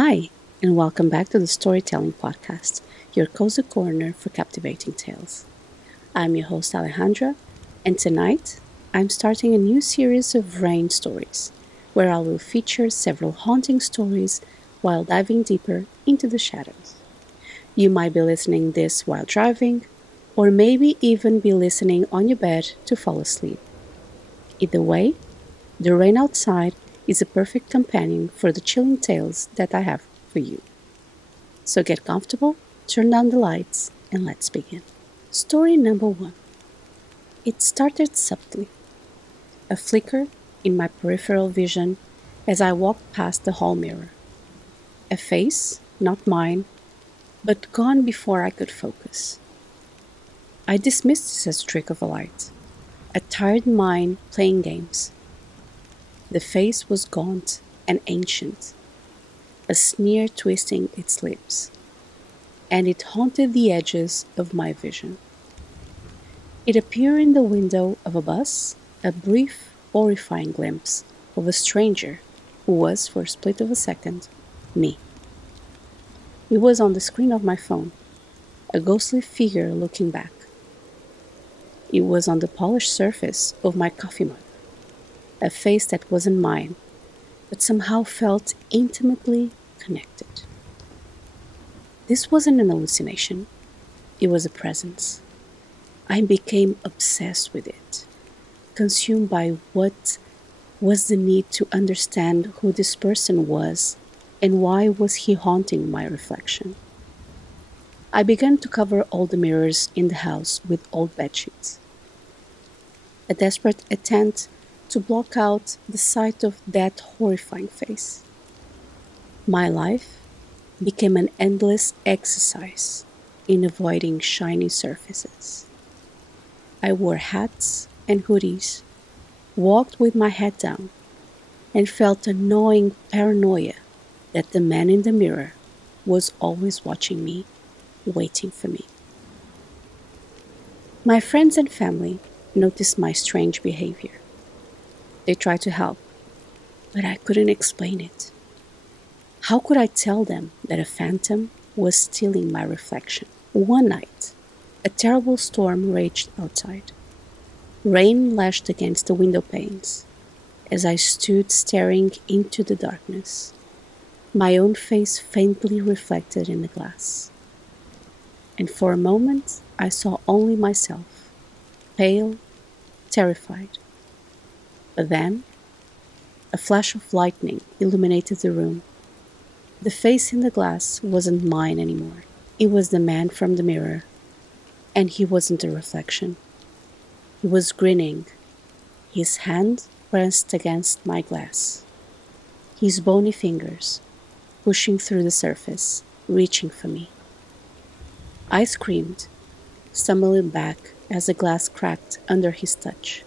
Hi, and welcome back to the Storytelling Podcast, your cozy corner for captivating tales. I'm your host, Alejandra, and tonight I'm starting a new series of rain stories where I will feature several haunting stories while diving deeper into the shadows. You might be listening this while driving, or maybe even be listening on your bed to fall asleep. Either way, the rain outside is a perfect companion for the chilling tales that I have for you. So get comfortable, turn down the lights, and let's begin. Story number one. It started subtly, a flicker in my peripheral vision as I walked past the hall mirror. A face, not mine, but gone before I could focus. I dismissed this as a trick of a light, a tired mind playing games. The face was gaunt and ancient, a sneer twisting its lips, and it haunted the edges of my vision. It appeared in the window of a bus, a brief, horrifying glimpse of a stranger who was, for a split of a second, me. It was on the screen of my phone, a ghostly figure looking back. It was on the polished surface of my coffee mug, a face that wasn't mine, but somehow felt intimately connected. This wasn't an hallucination, it was a presence. I became obsessed with it, consumed by what was the need to understand who this person was and why was he haunting my reflection. I began to cover all the mirrors in the house with old bedsheets, a desperate attempt to block out the sight of that horrifying face. My life became an endless exercise in avoiding shiny surfaces. I wore hats and hoodies, walked with my head down, and felt a gnawing paranoia that the man in the mirror was always watching me, waiting for me. My friends and family noticed my strange behavior. They tried to help, but I couldn't explain it. How could I tell them that a phantom was stealing my reflection? One night, a terrible storm raged outside. Rain lashed against the window panes as I stood staring into the darkness, my own face faintly reflected in the glass. And for a moment, I saw only myself, pale, terrified. But then, a flash of lightning illuminated the room. The face in the glass wasn't mine anymore. It was the man from the mirror, and he wasn't a reflection. He was grinning, his hand pressed against my glass, his bony fingers pushing through the surface, reaching for me. I screamed, stumbling back as the glass cracked under his touch.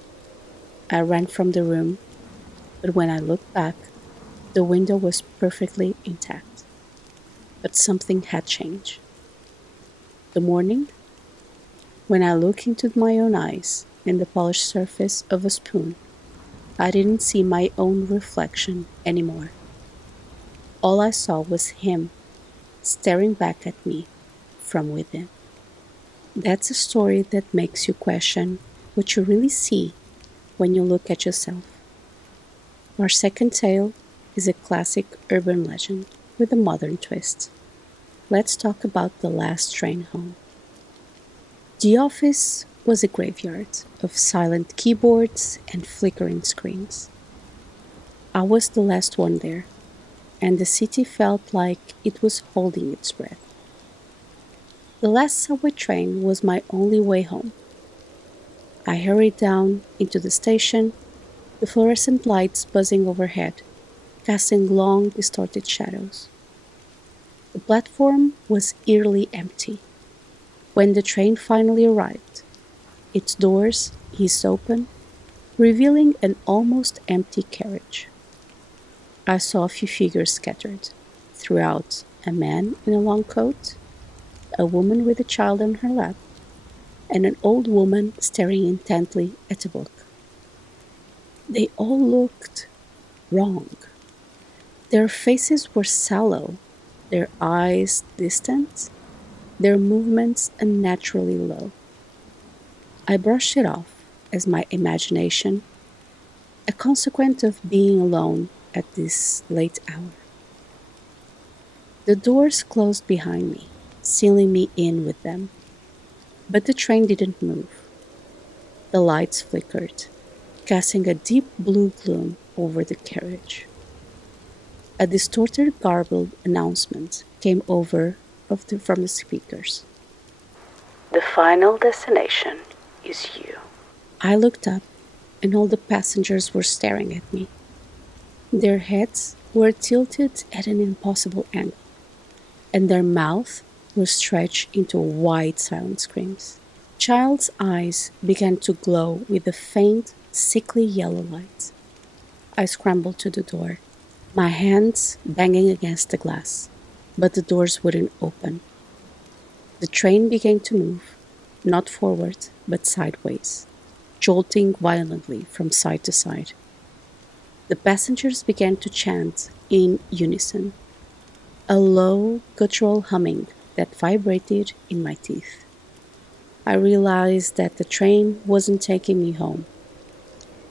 I ran from the room, but when I looked back, the window was perfectly intact. But something had changed. The morning, when I looked into my own eyes and the polished surface of a spoon, I didn't see my own reflection anymore. All I saw was him staring back at me from within. That's a story that makes you question what you really see when you look at yourself. Our second tale is a classic urban legend with a modern twist. Let's talk about the last train home. The office was a graveyard of silent keyboards and flickering screens. I was the last one there, and the city felt like it was holding its breath. The last subway train was my only way home. I hurried down into the station, the fluorescent lights buzzing overhead, casting long, distorted shadows. The platform was eerily empty. When the train finally arrived, its doors eased open, revealing an almost empty carriage. I saw a few figures scattered throughout: a man in a long coat, a woman with a child on her lap, and an old woman staring intently at a book. They all looked wrong. Their faces were sallow, their eyes distant, their movements unnaturally low. I brushed it off as my imagination, a consequence of being alone at this late hour. The doors closed behind me, sealing me in with them, but the train didn't move. The lights flickered, casting a deep blue gloom over the carriage. A distorted, garbled announcement came from the speakers. The final destination is you. I looked up, and all the passengers were staring at me. Their heads were tilted at an impossible angle, and their mouths were stretched into wide silent screams. Child's eyes began to glow with a faint, sickly yellow light. I scrambled to the door, my hands banging against the glass, but the doors wouldn't open. The train began to move, not forward, but sideways, jolting violently from side to side. The passengers began to chant in unison, a low, guttural humming that vibrated in my teeth. I realized that the train wasn't taking me home.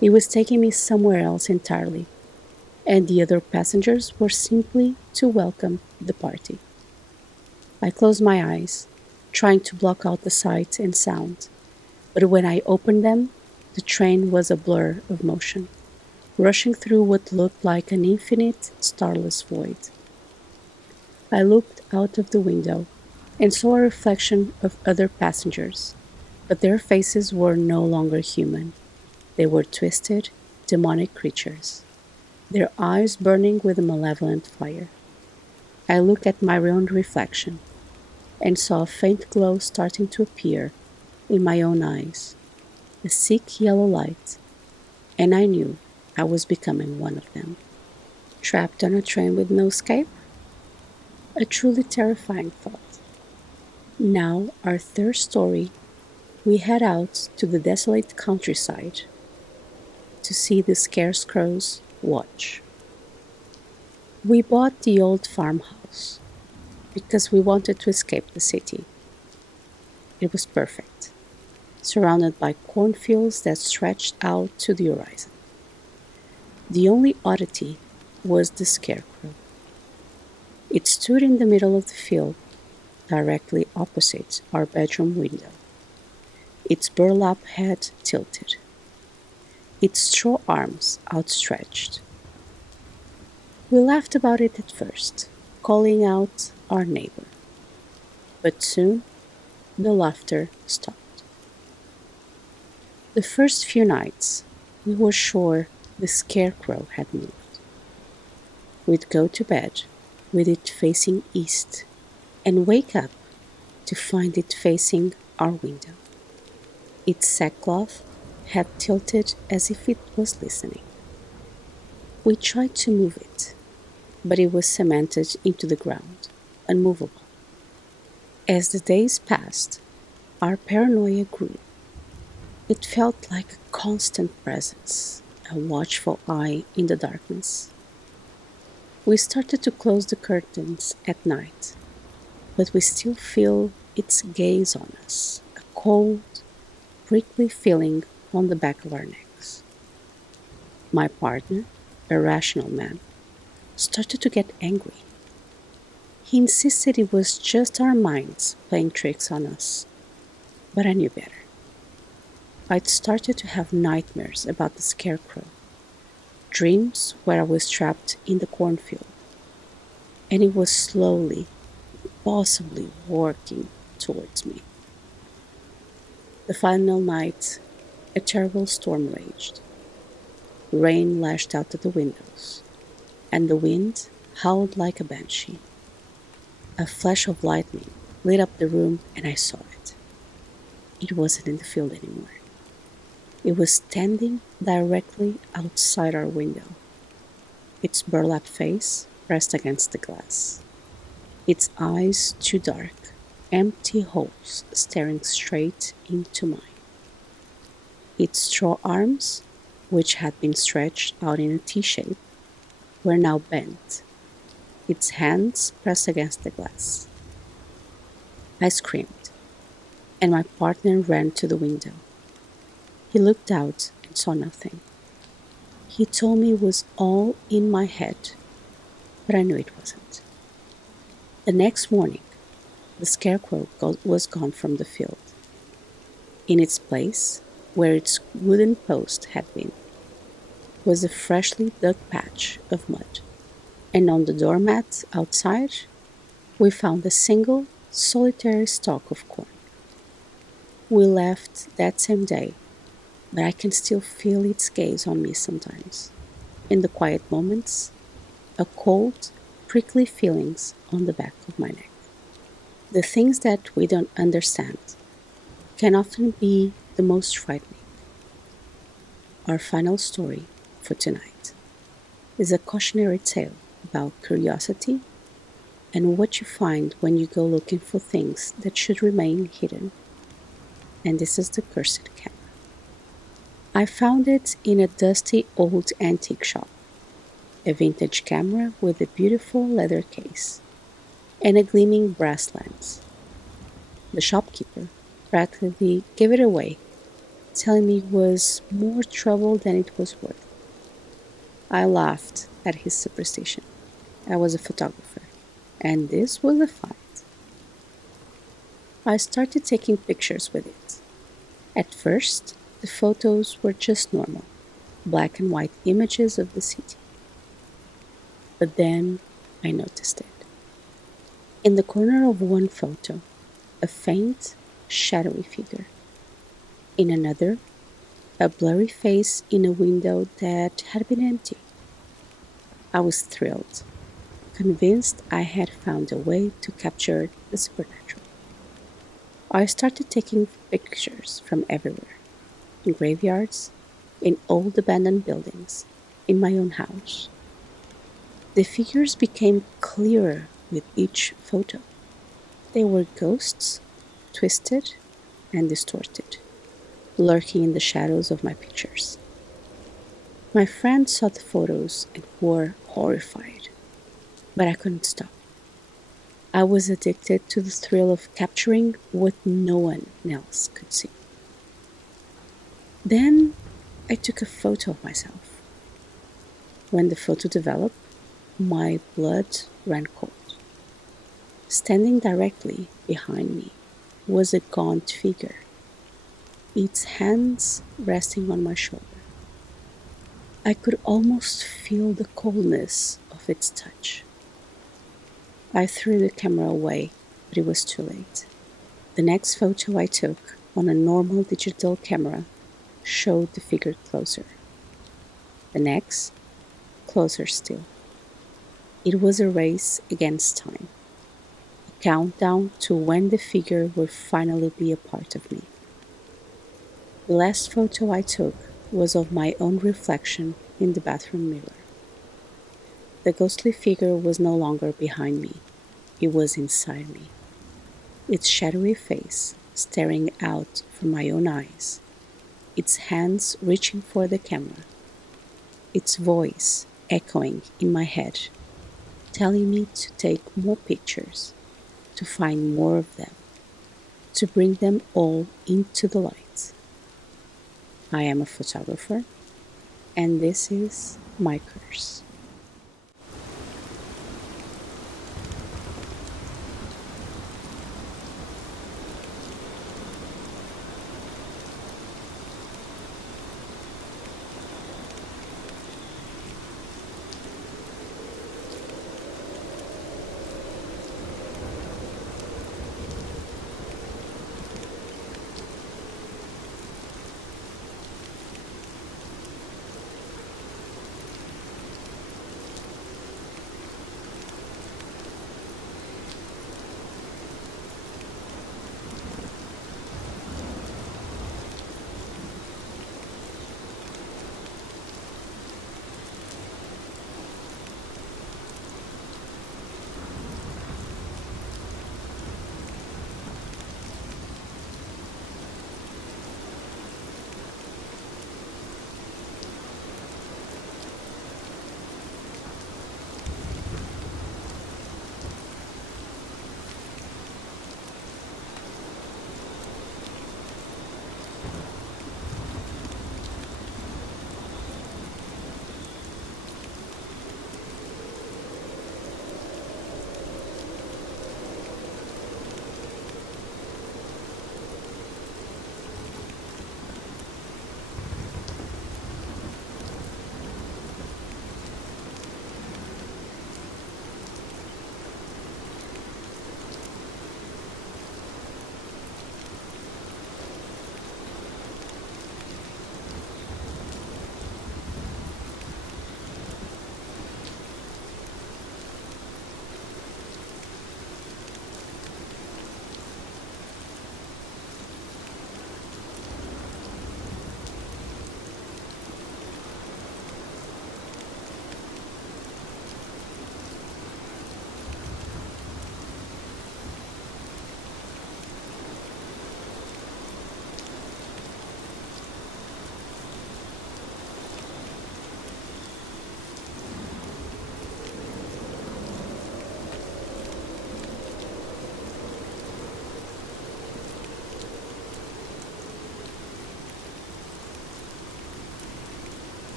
It was taking me somewhere else entirely, and the other passengers were simply to welcome the party. I closed my eyes, trying to block out the sight and sound, but when I opened them, the train was a blur of motion, rushing through what looked like an infinite, starless void. I looked out of the window and saw a reflection of other passengers, but their faces were no longer human. They were twisted, demonic creatures, their eyes burning with a malevolent fire. I looked at my own reflection and saw a faint glow starting to appear in my own eyes, a sick yellow light, and I knew I was becoming one of them. Trapped on a train with no escape? A truly terrifying thought. Now, our third story, we head out to the desolate countryside to see the scarecrows watch. We bought the old farmhouse because we wanted to escape the city. It was perfect, surrounded by cornfields that stretched out to the horizon. The only oddity was the scarecrow. It stood in the middle of the field, directly opposite our bedroom window, its burlap head tilted, its straw arms outstretched. We laughed about it at first, calling out our neighbor, but soon the laughter stopped. The first few nights, we were sure the scarecrow had moved. We'd go to bed with it facing east and wake up to find it facing our window. Its sackcloth had tilted as if it was listening. We tried to move it, but it was cemented into the ground, unmovable. As the days passed, our paranoia grew. It felt like a constant presence, a watchful eye in the darkness. We started to close the curtains at night, but we still feel its gaze on us, a cold, prickly feeling on the back of our necks. My partner, a rational man, started to get angry. He insisted it was just our minds playing tricks on us, but I knew better. I'd started to have nightmares about the scarecrow, dreams where I was trapped in the cornfield, and it was slowly, possibly working towards me. The final night, a terrible storm raged. Rain lashed out of the windows, and the wind howled like a banshee. A flash of lightning lit up the room, and I saw it. It wasn't in the field anymore. It was standing directly outside our window, its burlap face pressed against the glass, its eyes too dark, empty holes staring straight into mine. Its straw arms, which had been stretched out in a T shape, were now bent, its hands pressed against the glass. I screamed, and my partner ran to the window. He looked out and saw nothing. He told me it was all in my head, but I knew it wasn't. The next morning, the scarecrow was gone from the field. In its place, where its wooden post had been, was a freshly dug patch of mud, and on the doormat outside, we found a single, solitary stalk of corn. We left that same day, but I can still feel its gaze on me sometimes. In the quiet moments, a cold, prickly feelings on the back of my neck. The things that we don't understand can often be the most frightening. Our final story for tonight is a cautionary tale about curiosity and what you find when you go looking for things that should remain hidden. And this is the cursed camera. I found it in a dusty old antique shop, a vintage camera with a beautiful leather case and a gleaming brass lens. The shopkeeper practically gave it away, telling me it was more trouble than it was worth. I laughed at his superstition. I was a photographer, and this was a fight. I started taking pictures with it. At first, the photos were just normal, black and white images of the city. But then I noticed it. In the corner of one photo, a faint, shadowy figure. In another, a blurry face in a window that had been empty. I was thrilled, convinced I had found a way to capture the supernatural. I started taking pictures from everywhere, in graveyards, in old abandoned buildings, in my own house. The figures became clearer with each photo. They were ghosts, twisted and distorted, lurking in the shadows of my pictures. My friends saw the photos and were horrified, but I couldn't stop. I was addicted to the thrill of capturing what no one else could see. Then I took a photo of myself. When the photo developed, my blood ran cold. Standing directly behind me was a gaunt figure, its hands resting on my shoulder. I could almost feel the coldness of its touch. I threw the camera away, but it was too late. The next photo I took on a normal digital camera showed the figure closer. The next, closer still. It was a race against time, a countdown to when the figure would finally be a part of me. The last photo I took was of my own reflection in the bathroom mirror. The ghostly figure was no longer behind me, it was inside me. Its shadowy face staring out from my own eyes, its hands reaching for the camera, its voice echoing in my head, telling me to take more pictures, to find more of them, to bring them all into the light. I am a photographer, and this is my curse.